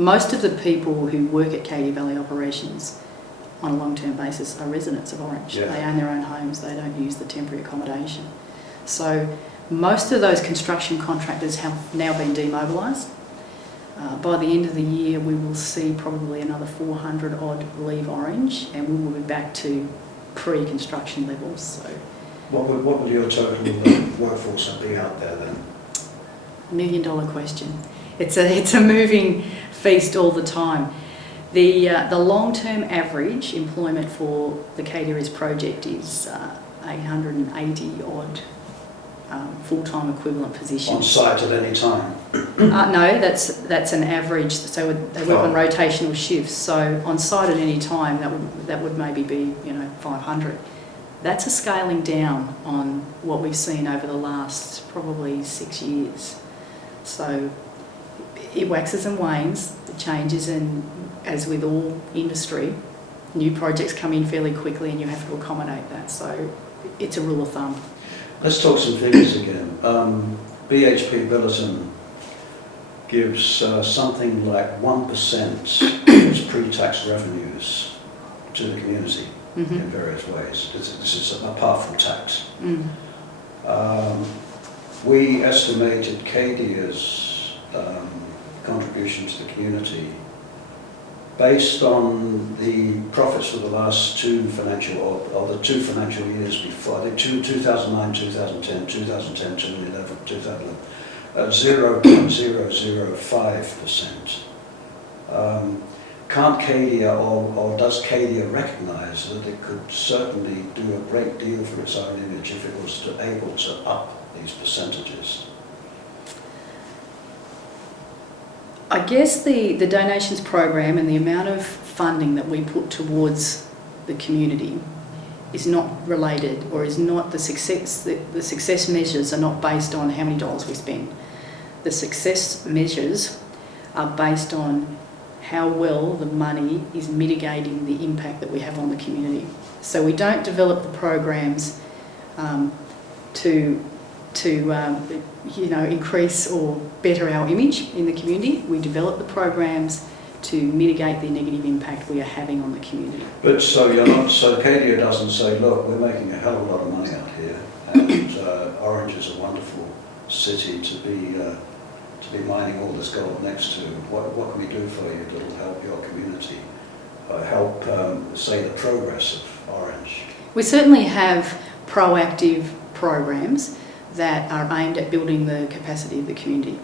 Most of the people who work at Cadia Valley operations on a long-term basis are residents of Orange. Yeah. They own their own homes, they don't use the temporary accommodation. So most of those construction contractors have now been demobilised. By the end of the year, we will see probably another 400 odd leave Orange, and we will be back to pre-construction levels. So, what would your total workforce be out there then? $1 million question. It's a moving feast all the time. The long-term average employment for the Cadia project is 880 odd full-time equivalent positions. On site at any time? No, that's an average. So they work on rotational shifts. So on site at any time, that would maybe be 500. That's a scaling down on what we've seen over the last probably 6 years. So it waxes and wanes. It changes, and as with all industry, new projects come in fairly quickly, and you have to accommodate that. So it's a rule of thumb. Let's talk some figures again. BHP Billiton gives something like 1% of its pre-tax revenues to the community in various ways. This is a powerful tax. We estimated Cadia's contribution to the community based on the profits for the last two financial years before, I think 2009, 2010, 2010, 2011, 2011, at 0.005%. Can't Cadia, or does Cadia recognise that it could certainly do a great deal for its own image if it was able to up these percentages? I guess the donations program and the amount of funding that we put towards the community is not related, or is not the success measures are not based on how many dollars we spend. The success measures are based on how well the money is mitigating the impact that we have on the community. So we don't develop the programs to increase or better our image in the community. We develop the programs to mitigate the negative impact we are having on the community. But so Cadia doesn't say, look, we're making a hell of a lot of money out here, and Orange is a wonderful city to be mining all this gold next to. What can we do for you that will help your community, help say the progress of Orange? We certainly have proactive programs that are aimed at building the capacity of the community.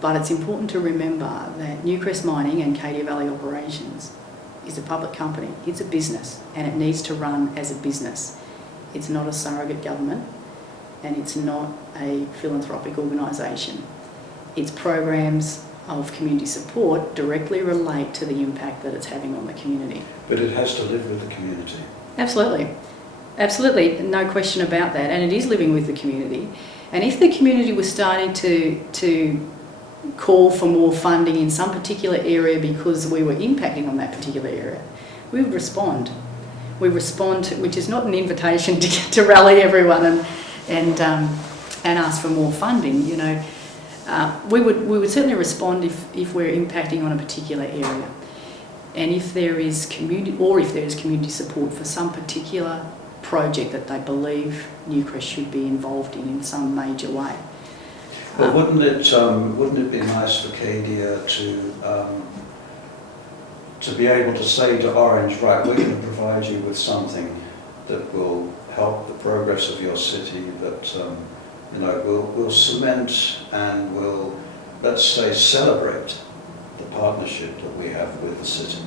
But it's important to remember that Newcrest Mining and Cadia Valley Operations is a public company. It's a business, and it needs to run as a business. It's not a surrogate government, and it's not a philanthropic organisation. Its programs of community support directly relate to the impact that it's having on the community. But it has to live with the community. Absolutely. Absolutely, no question about that, and it is living with the community. And if the community was starting to call for more funding in some particular area because we were impacting on that particular area, we would respond. We respond, which is not an invitation to rally everyone and ask for more funding. We would certainly respond if we're impacting on a particular area, and if there is community support for some particular project that they believe Newcrest should be involved in some major way. Well, wouldn't it be nice for Cadia to be able to say to Orange, right, we're going to provide you with something that will help the progress of your city, that will cement and will, let's say, celebrate the partnership that we have with the city,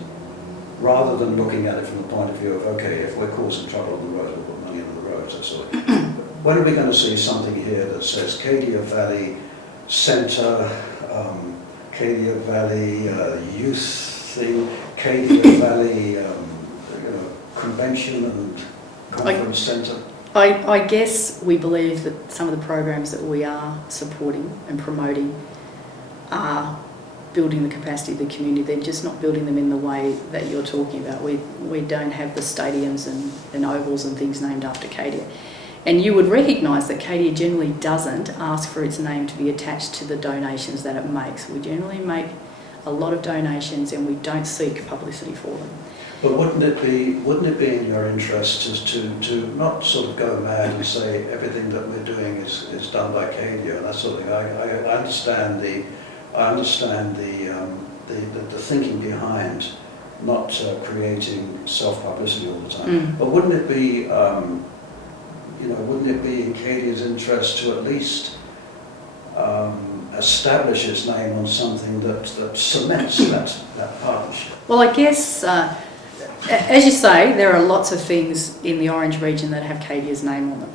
rather than looking at it from the point of view of, okay, if we're causing trouble on the road, we'll put money on the roads, that sort of thing. When are we going to see something here that says Cadia Valley Centre, Cadia Valley Youth thing, Cadia Valley Convention and Conference Centre? I guess we believe that some of the programs that we are supporting and promoting are building the capacity of the community. They're just not building them in the way that you're talking about. We don't have the stadiums and ovals and things named after Cadia. And you would recognise that Cadia generally doesn't ask for its name to be attached to the donations that it makes. We generally make a lot of donations, and we don't seek publicity for them. But wouldn't it be in your interest to not sort of go mad and say everything that we're doing is done by CADIA and that sort of thing? I understand the thinking behind not creating self-publicity all the time. But wouldn't it be wouldn't it be in CADIA's interest to at least establish its name on something that cements that partnership? Well, I guess, as you say, there are lots of things in the Orange region that have CADIA's name on them.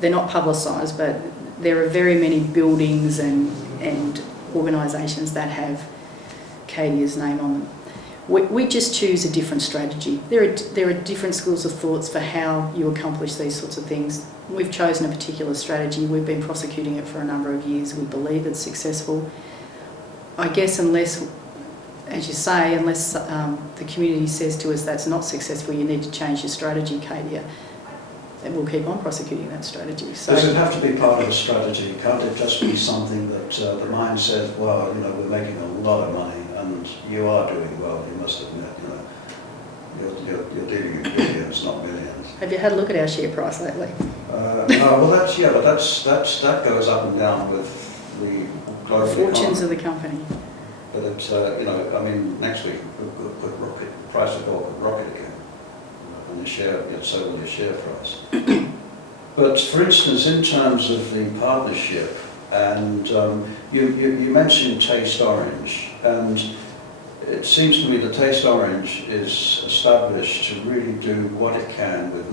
They're not publicised, but there are very many buildings and organisations that have CADIA's name on them. We just choose a different strategy. There are different schools of thoughts for how you accomplish these sorts of things. We've chosen a particular strategy. We've been prosecuting it for a number of years. We believe it's successful. I guess unless, as you say, unless the community says to us that's not successful, you need to change your strategy, CADIA, then we'll keep on prosecuting that strategy. So, does it have to be part of a strategy? Can't it just be something that the mine says, well, we're making a lot of money and you are doing well, you must admit, you're dealing in billions, not millions. Have you had a look at our share price lately? No, well that goes up and down with the global fortunes economy. of the company. But it's, next week could rocket, price of gold could rocket again. And so will your share price. But for instance, in terms of the partnership, and you mentioned Taste Orange, and it seems to me that Taste Orange is established to really do what it can with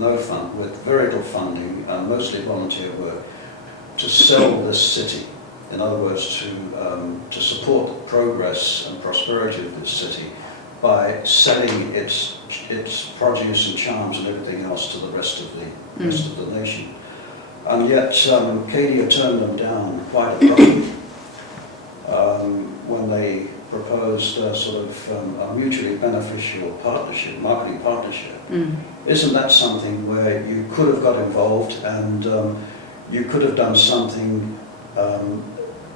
very little funding and mostly volunteer work to sell this city. In other words, to support the progress and prosperity of this city by selling its produce and charms and everything else to the rest of the nation. And yet CADIA turned them down quite abruptly when they proposed a mutually beneficial partnership, marketing partnership. Isn't that something where you could have got involved and you could have done something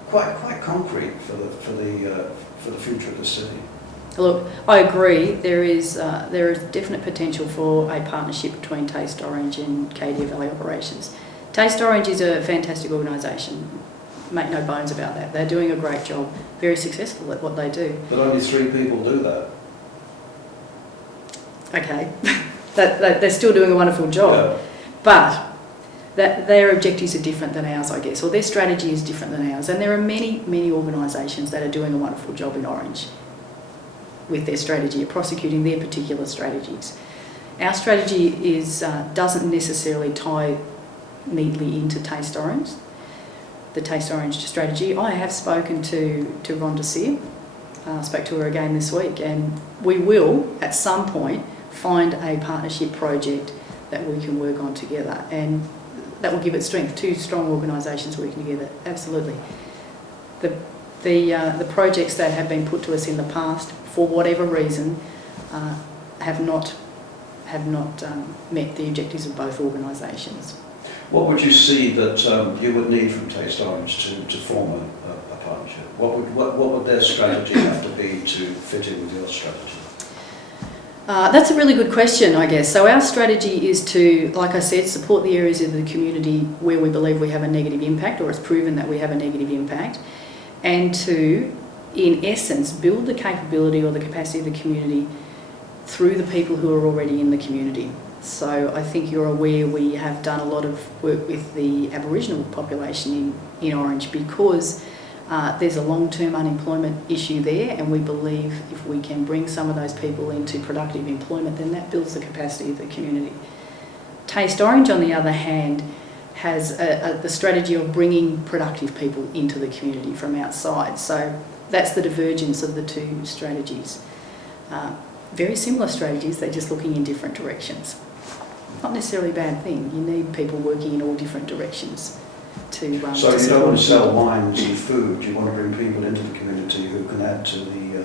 quite concrete for the future of the city? Look, I agree. There is definite potential for a partnership between Taste Orange and CADIA Valley Operations. Taste Orange is a fantastic organisation. Make no bones about that. They're doing a great job, very successful at what they do. But only 3 people do that. Okay, they're still doing a wonderful job, Yeah. but their objectives are different than ours, I guess, or their strategy is different than ours. And there are many, many organisations that are doing a wonderful job in Orange with their strategy, of prosecuting their particular strategies. Our strategy doesn't necessarily tie neatly into Taste Orange, the Taste Orange strategy. I have spoken to Rhonda Sear, spoke to her again this week, and we will, at some point, find a partnership project that we can work on together, and that will give it strength. 2 strong organisations working together, absolutely. The projects that have been put to us in the past, for whatever reason, have not met the objectives of both organisations. What would you see that you would need from Taste Orange to form a partnership? What would their strategy have to be to fit in with your strategy? That's a really good question, I guess. So our strategy is to, like I said, support the areas of the community where we believe we have a negative impact, or it's proven that we have a negative impact, and to, in essence, build the capability or the capacity of the community through the people who are already in the community. So I think you're aware we have done a lot of work with the Aboriginal population in Orange, because there's a long-term unemployment issue there, and we believe if we can bring some of those people into productive employment, then that builds the capacity of the community. Taste Orange, on the other hand, has the strategy of bringing productive people into the community from outside. So that's the divergence of the 2 strategies. Very similar strategies, they're just looking in different directions. Not necessarily a bad thing. You need people working in all different directions to So you don't want to sell wines and food, you want to bring people into the community who can add to the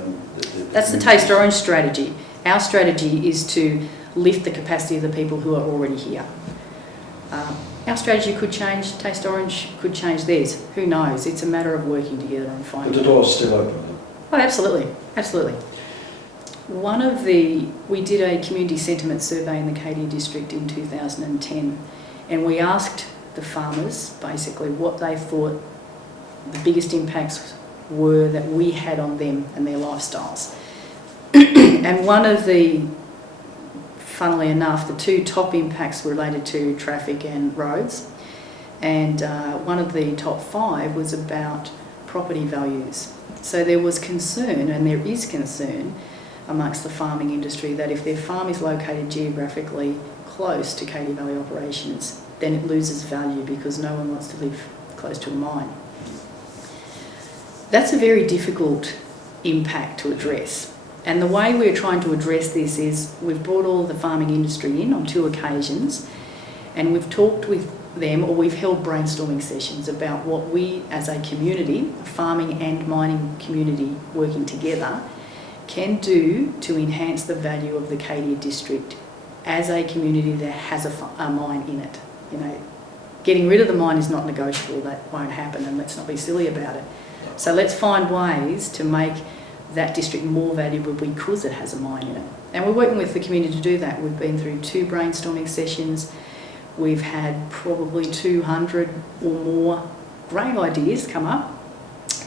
That's the Taste Orange strategy. Our strategy is to lift the capacity of the people who are already here. Our strategy could change, Taste Orange could change theirs. Who knows? It's a matter of working together and finding. But the door's still open. Oh, absolutely, absolutely. We did a community sentiment survey in the Cadia district in 2010, and we asked the farmers basically what they thought the biggest impacts were that we had on them and their lifestyles. And one of the, funnily enough, the two top impacts related to traffic and roads, and one of the top 5 was about property values. So there was concern, and there is concern, amongst the farming industry that if their farm is located geographically close to Cadia Valley operations, then it loses value because no one wants to live close to a mine. That's a very difficult impact to address. And the way we're trying to address this is we've brought all the farming industry in on 2 occasions, and we've talked with them, or we've held brainstorming sessions about what we as a community, a farming and mining community working together, can do to enhance the value of the Cadia district as a community that has a mine in it. You know, getting rid of the mine is not negotiable, that won't happen, and let's not be silly about it. So let's find ways to make that district more valuable because it has a mine in it. And we're working with the community to do that. We've been through 2 brainstorming sessions. We've had probably 200 or more great ideas come up.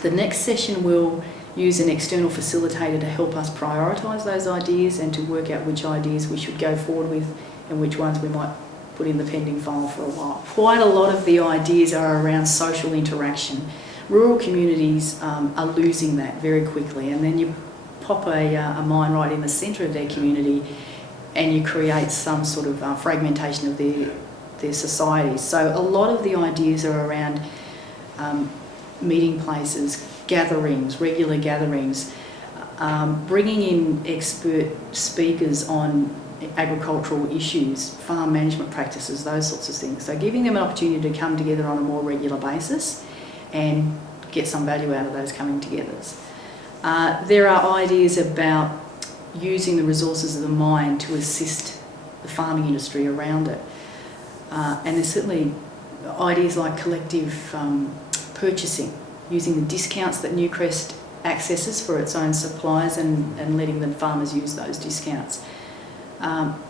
The next session will use an external facilitator to help us prioritise those ideas and to work out which ideas we should go forward with and which ones we might put in the pending file for a while. Quite a lot of the ideas are around social interaction. Rural communities are losing that very quickly, and then you pop a mine right in the centre of their community and you create some sort of fragmentation of their societies. So a lot of the ideas are around meeting places, gatherings, regular gatherings, bringing in expert speakers on agricultural issues, farm management practices, those sorts of things. So giving them an opportunity to come together on a more regular basis and get some value out of those coming togethers. There are ideas about using the resources of the mine to assist the farming industry around it. And there's certainly ideas like collective purchasing, using the discounts that Newcrest accesses for its own suppliers and letting the farmers use those discounts.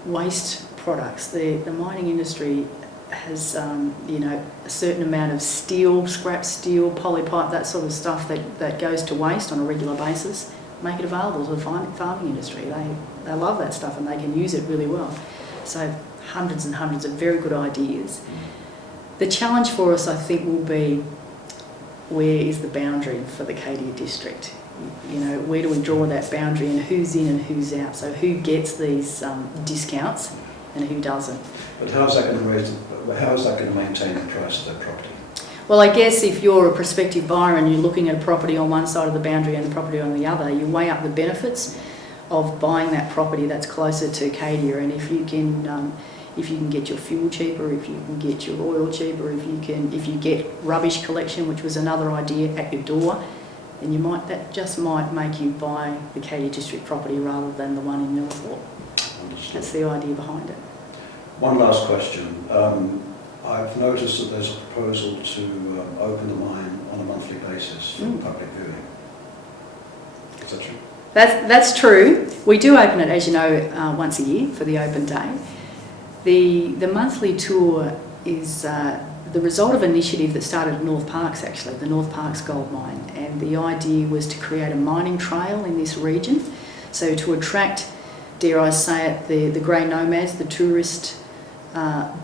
Waste products. The mining industry has a certain amount of steel, scrap steel, polypipe, that sort of stuff that goes to waste on a regular basis. Make it available to the farming industry. They love that stuff and they can use it really well. So hundreds and hundreds of very good ideas. The challenge for us, I think, will be where is the boundary for the Cadia district? You know, where do we draw that boundary and who's in and who's out? So who gets these discounts and who doesn't? But how is that going to maintain the price of that property? Well, I guess if you're a prospective buyer and you're looking at a property on one side of the boundary and a property on the other, you weigh up the benefits of buying that property that's closer to Cadia, and if you can get your fuel cheaper, if you can get your oil cheaper, if you get rubbish collection, which was another idea, at your door, then that just might make you buy the Cadia district property rather than the one in Northport. That's the idea behind it. One last question. I've noticed that there's a proposal to open the mine on a monthly basis for public viewing. Is that true? That's true. We do open it, as you know, once a year for the open day. The monthly tour is the result of an initiative that started at North Parks, actually, the North Parks gold mine. And the idea was to create a mining trail in this region. So to attract, dare I say it, the grey nomads, the tourist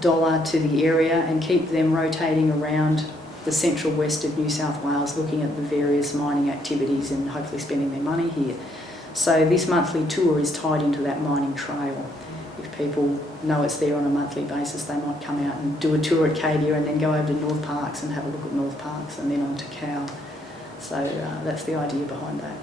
dollar to the area, and keep them rotating around the central west of New South Wales, looking at the various mining activities and hopefully spending their money here. So this monthly tour is tied into that mining trail. If people know it's there on a monthly basis, they might come out and do a tour at Cadia and then go over to North Parks and have a look at North Parks and then on to Cow. So that's the idea behind that.